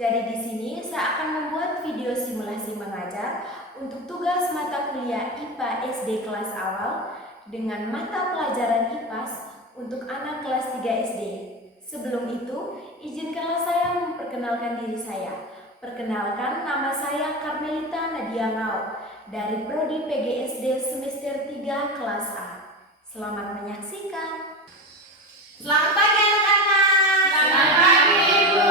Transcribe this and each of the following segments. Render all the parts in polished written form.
Jadi di sini saya akan membuat video simulasi mengajar untuk tugas mata kuliah IPA SD kelas awal dengan mata pelajaran IPAS untuk anak kelas 3 SD. Sebelum itu, izinkanlah saya memperkenalkan diri saya. Perkenalkan, nama saya Karmelita Nadia Ngau dari Prodi PGSD semester 3 kelas A. Selamat menyaksikan. Selamat pagi anak-anak. Selamat pagi Ibu.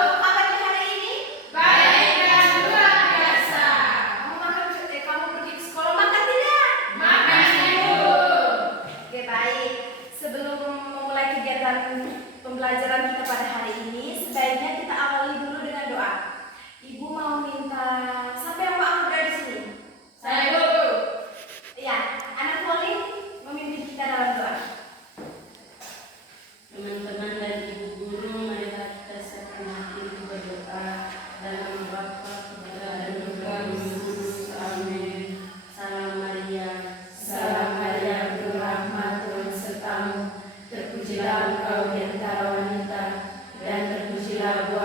Apa kabarnya hari ini? Baik dan luar biasa. Kamu pergi ke sekolah makan tidak? Makan Ibu. Oke, baik. Sebelum memulai kegiatan pembelajaran kita pada hari ini, sebaiknya kita awali dulu dengan doa. Ibu mau minta siapa yang mau angkat dari sini? Saya Ibu. Ya, anak Pauline memimpin kita dalam doa. Teman-teman dan ibu guru, marilah kita siapkan hati untuk berdoa. Dalam Bapa dan Putra dan Roh Kudus. Amin. Salam Maria, Salam Maria, penuh rahmat, Tuhan sertamu. Terpujilah engkau di antara wanita, dan terpujilah buah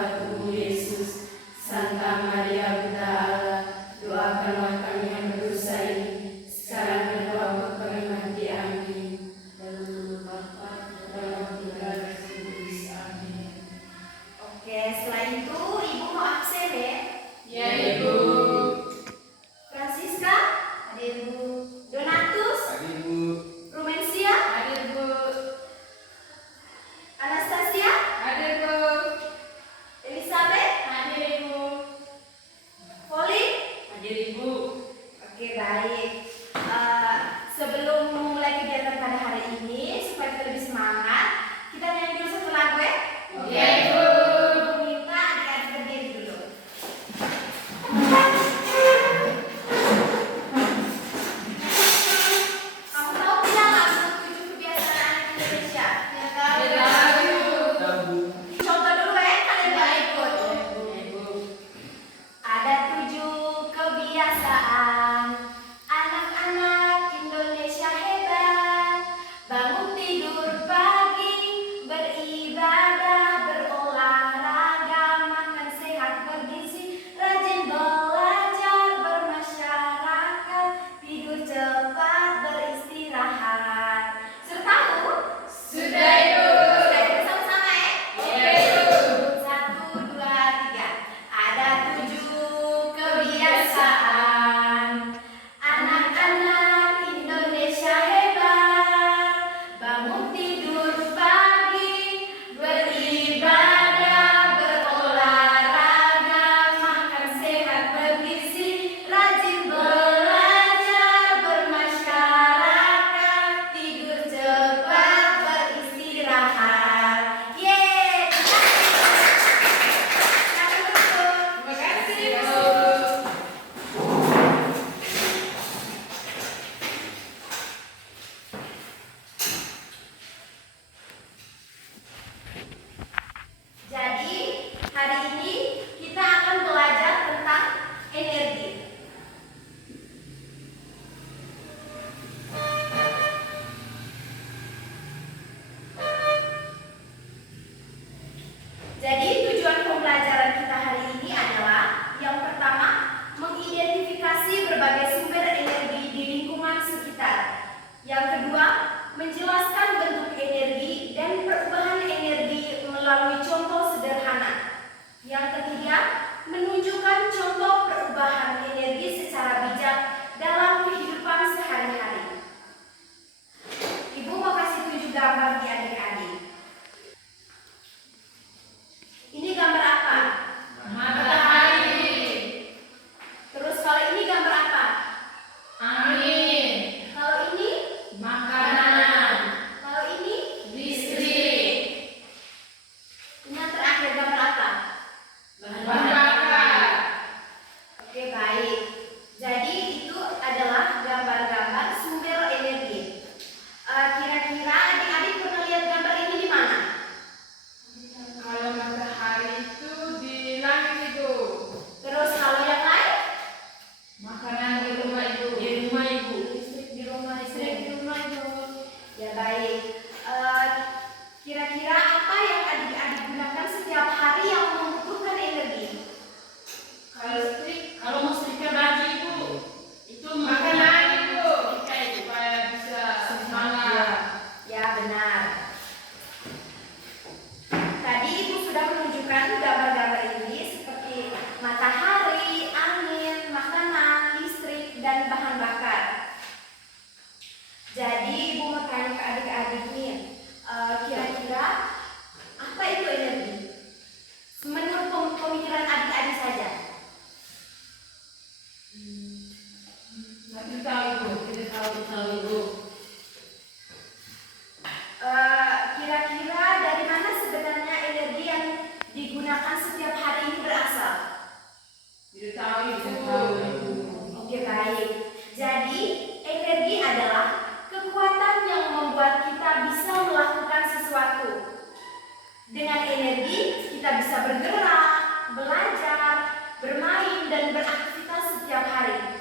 energi, kita bisa bergerak, belajar, bermain, dan beraktivitas setiap hari.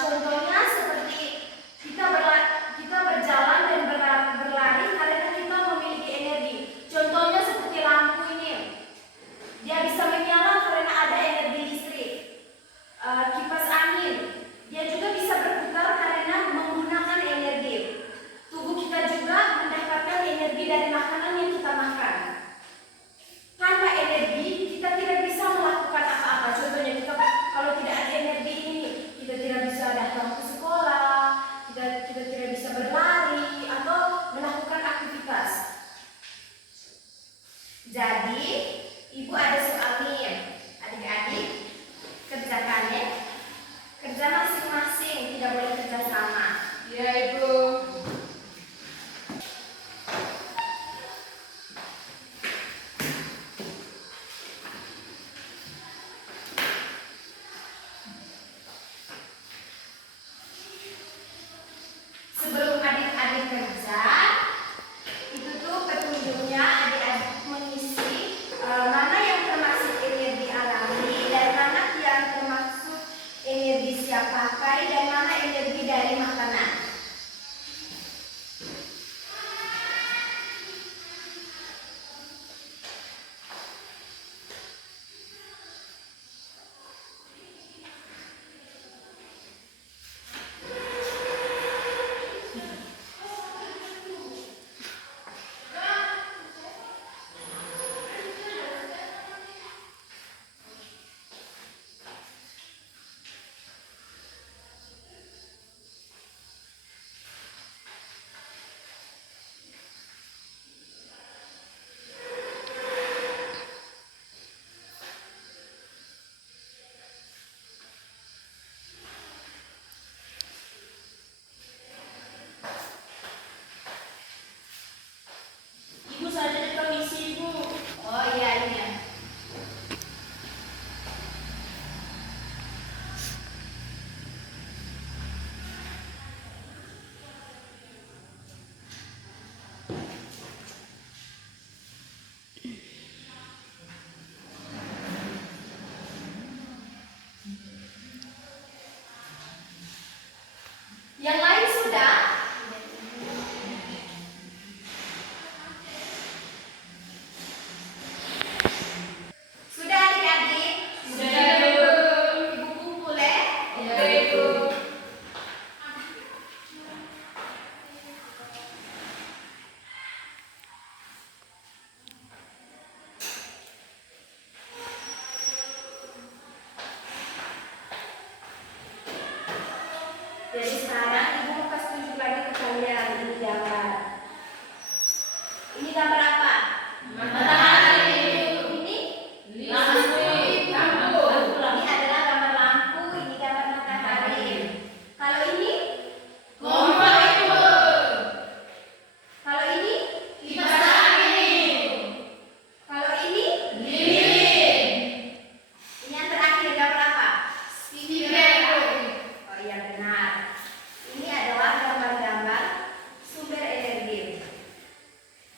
Contohnya seperti kita berjalan dan berlari karena kita memiliki energi. Contohnya seperti lampu ini, dia bisa menyala karena ada energi listrik. Kipas angin, dia juga bisa berputar karena menggunakan energi. Tubuh kita juga mendapatkan energi dari makanan yang kita makan. Tanpa energi, kita tidak bisa melakukan apa-apa. Contohnya, kalau tidak ada energi ini, kita tidak bisa datang ke sekolah, kita tidak bisa berlari atau melakukan aktivitas. Jadi, Ibu ada soal nih, adik-adik, kerjakan ya. Kerja masing-masing, tidak boleh kerja sama. Ya, Ibu. Sebelum adik-adik kerja, itu tuh petunjuknya adik-adik mengisi mana yang termasuk energi alami dan mana yang termasuk energi siap pakai dan mana energi dari makanan. Ibu saya jadi permisi, Ibu. Oh iya ini ya. Yang lain sudah? Sudah adik-adik? Sudah, Ibu. Ibu kumpul ya? Ya, Ibu. Jadi sekarang Ibu mau kasih tunjuk lagi ke kalian ini gambar. Ini gambar apa? Matahari. Ini? Lampu. Ini adalah gambar lampu, ini gambar matahari. Kalau ini? Kompor, Ibu. Kalau ini? Kipas angin. Kalau ini? Lilin. Ini yang terakhir gambar apa? Speaker, Ibu. Oh iya benar. Ini adalah gambar-gambar sumber energi.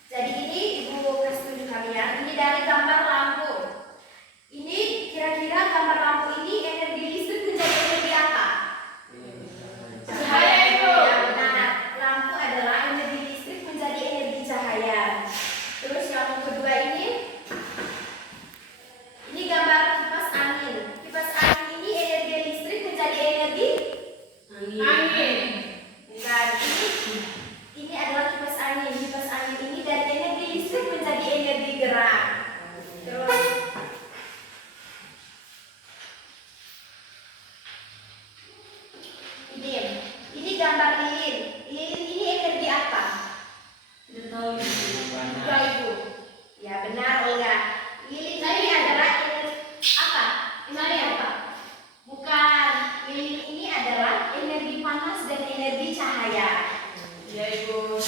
Jadi ini Ibu kasih tunjuk kalian. Ini dari gambar lampu. Ini kira-kira gambar lampu ini energi listrik menjadi energi apa? Cahaya, Ibu. Ya benar. Lampu adalah energi listrik menjadi energi cahaya. Terus yang kedua ini gambar kipas angin. Kipas angin ini energi listrik menjadi energi Angin. bukan. Ini adalah kipas angin. Kipas angin ini dari energi listrik menjadi energi gerak. Terus ini gambar lilin. Lilin ini energi apa? Tidak tahu, Ibu. Juga Ibu. Ya benar Olga. Lilin ini adalah energi apa? Energi apa? Bukan. Lilin ini adalah energi panas dan energi cahaya. Ya, Ibu.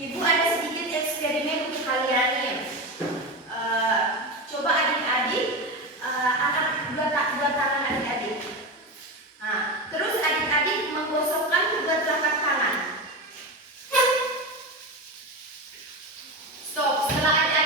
Ibu ada sedikit eksperimen untuk kalian nih. Coba adik-adik angkat dua tangan adik-adik. Nah, terus adik-adik menggosokkan kedua telapak tangan. Stop. Setelah adik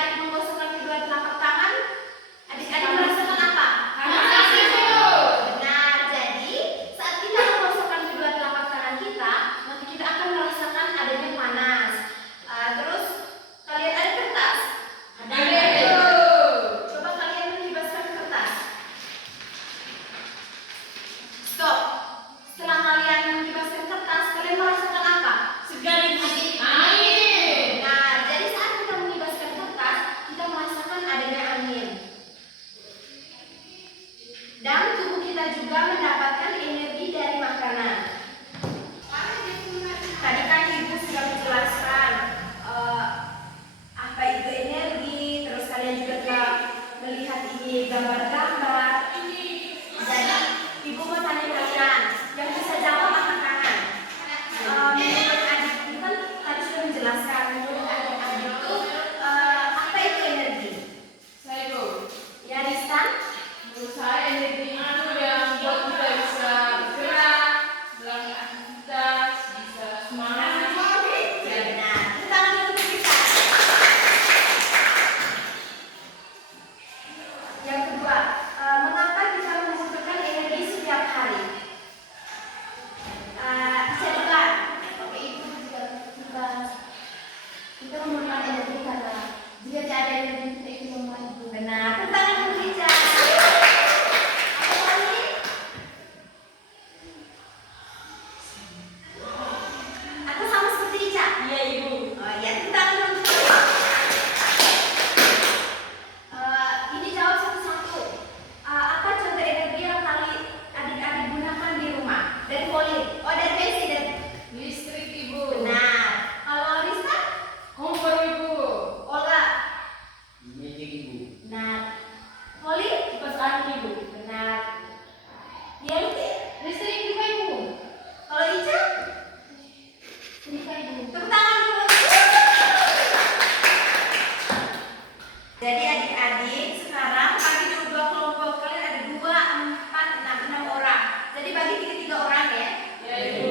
Jadi adik-adik sekarang bagi dua kelompok, kalian ada 2, 4, 6 orang. Jadi bagi 3 orang ya. Ya Ibu.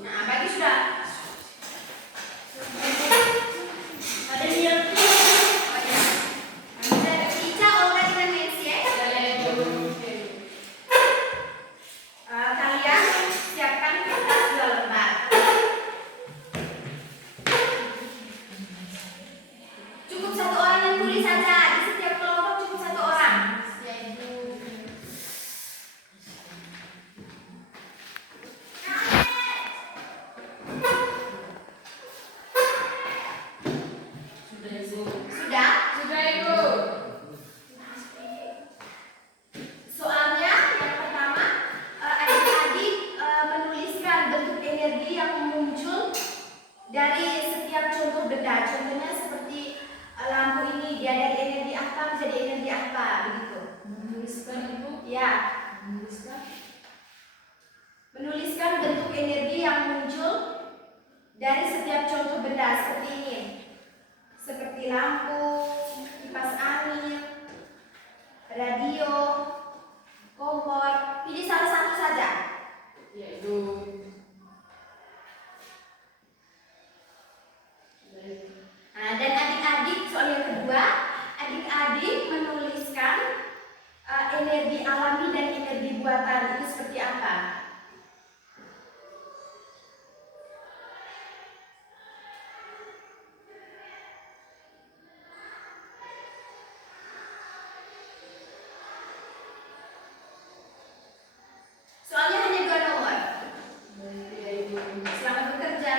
Nah, bagi sudah. Ada yang Oh ya. Ada Ica, Olga, dan Nancy ya. Ya Ibu. Kalian siapkan kertas 2 lembar. Cukup 1 orang yang tulis saja. Di setiap kelompok cukup 1 orang. Ya Ibu. sudah Ibu. Sudah? Sudah Ibu. Soalnya yang pertama, adik-adik menuliskan bentuk energi yang muncul dari setiap contoh benda. Contohnya seperti lampu ini, dia dari energi apa menjadi energi apa, begitu. Menuliskan Ibu. Ya, Menuliskan. menuliskan bentuk energi yang muncul dari setiap contoh benda seperti ini. Seperti lampu, kipas angin, radio, kompor. Pilih salah satu saja. Ya Ibu. Sudah Ibu. Nah, dan adik-adik soal yang kedua, adik-adik menuliskan energi alami dan energi buatan itu seperti apa? Soalnya hanya 2 nomor. Ya Ibu. Selamat bekerja.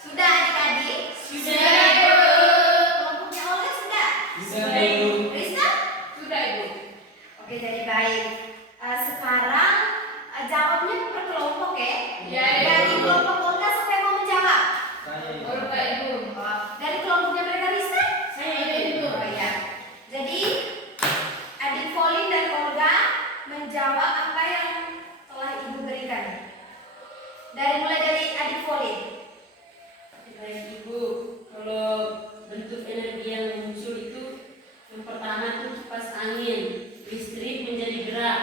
Sudah adik-adik? Sudah Ibu. Kelompoknya Olga sudah? Sudah Ibu. Rista? Sudah Ibu. Oke, jadi baik. Sekarang jawabnya per kelompok ya. Ya Ibu. Dari kelompok Olga siapa yang mau menjawab? Olga Ibu. Dari kelompoknya mereka Rista? Saya Ibu. Oh iya. Jadi adik Pauline dan Olga menjawab apa yang telah ibu berikan. Mulai dari adik Pauline. Baik Ibu, kalau bentuk energi yang muncul itu yang pertama itu kipas angin, listrik menjadi gerak.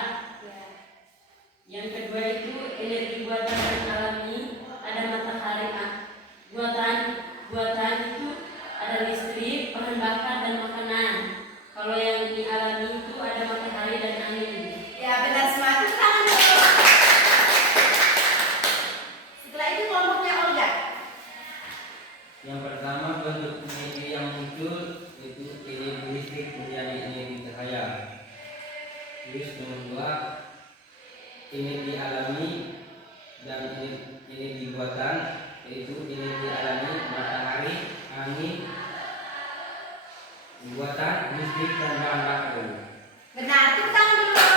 Yang kedua itu energi buatan dan alami, ada matahari. Buatan itu ada listrik, bahan bakar dan makanan. Kalau yang di alami itu ada matahari dan angin. Ya benar semua. Tepuk tangan dulu. Setelah itu kelompoknya Olga. Yang pertama bentuk energi yang muncul itu energi listrik menjadi energi cahaya. Terus nomor 2 energi alami dan energi buatan yaitu energi alami matahari, angin, buatan listrik dan bahan baku. Benar, tepuk tangan dulu.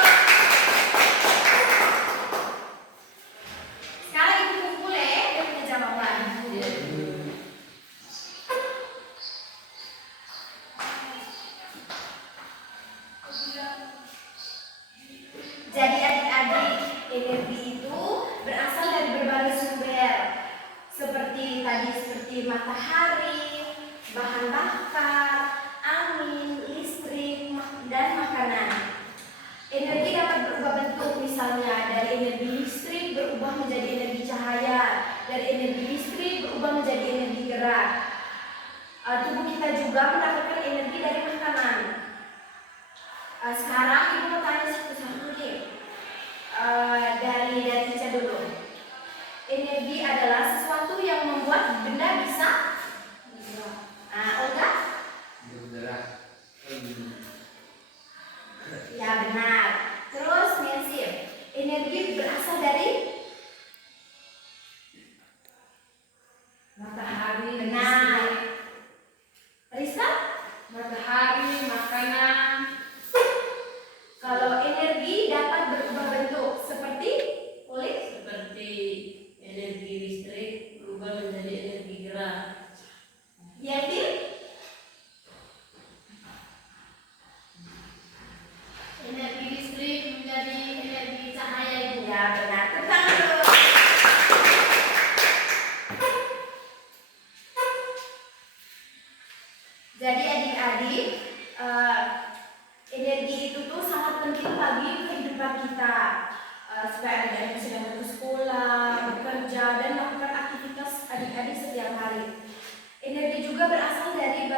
Sekarang ibu kumpul ya, dia punya jawaban. Ya Ibu. Jadi adik-adik, energi itu berasal dari berbagai sumber. Seperti matahari, bahan bakar, angin, listrik, dan makanan. Energi dapat berubah bentuk, misalnya dari energi listrik berubah menjadi energi cahaya, dari energi listrik berubah menjadi energi gerak. Tubuh kita juga mendapatkan energi dari makanan. Sekarang ibu mau tanya satu-satu nih. Dari Ica dulu. Energi adalah sesuatu yang membuat benda bisa Olga? Bergerak. Ya benar. Terus Nancy, energi berasal dari Matahari. benar. Risa?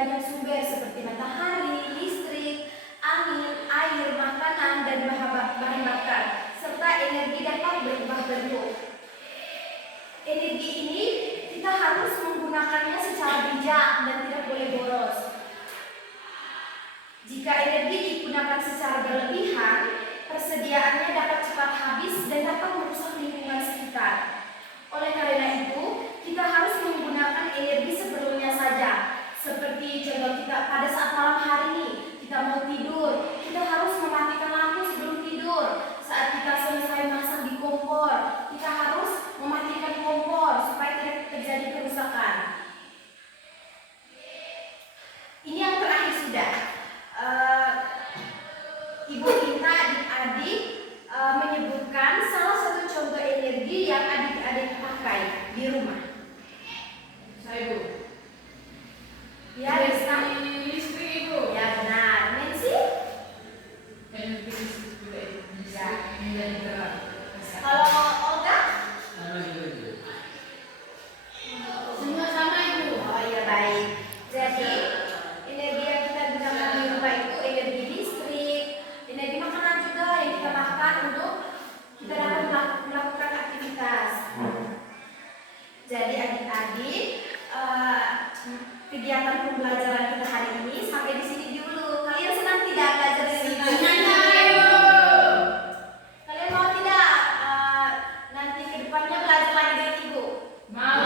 banyak sumber seperti matahari, listrik, angin, air, makanan, dan bahan bakar, serta energi dapat berubah bentuk. Energi ini kita harus menggunakannya secara bijak dan tidak boleh boros. Jika energi digunakan secara berlebihan, persediaannya dapat cepat habis dan dapat merusak lingkungan sekitar. Oleh karena itu, kita harus menggunakan energi seperlunya saja. Seperti contoh kita pada saat malam hari ini, kita mau tidur, kita harus mematikan lampu sebelum tidur. Saat kita selesai masak di kompor, kita harus mematikan kompor supaya tidak terjadi kerusakan. Ini yang terakhir sudah. Ibu Inta adik-adik menyebutkan salah satu contoh energi yang adik-adik pakai di rumah. Saya Ibu. Ya, Rizka? Listrik Ibu. Ya benar. Nancy? Energi listrik juga Ibu. Ya. Menjadi gerak. Kalau Olga? Sama juga itu. Semua sama Ibu. Oh iya baik. Jadi energi yang kita gunakan di rumah itu energi listrik, energi makanan juga yang kita makan untuk kita dapat melakukan aktivitas. Jadi adik-adik, kegiatan pembelajaran kita hari ini sampai di sini dulu. Kalian senang tidak belajar di sini? Kalian mau tidak nanti ke depannya belajar lagi dengan Ibu? Mau.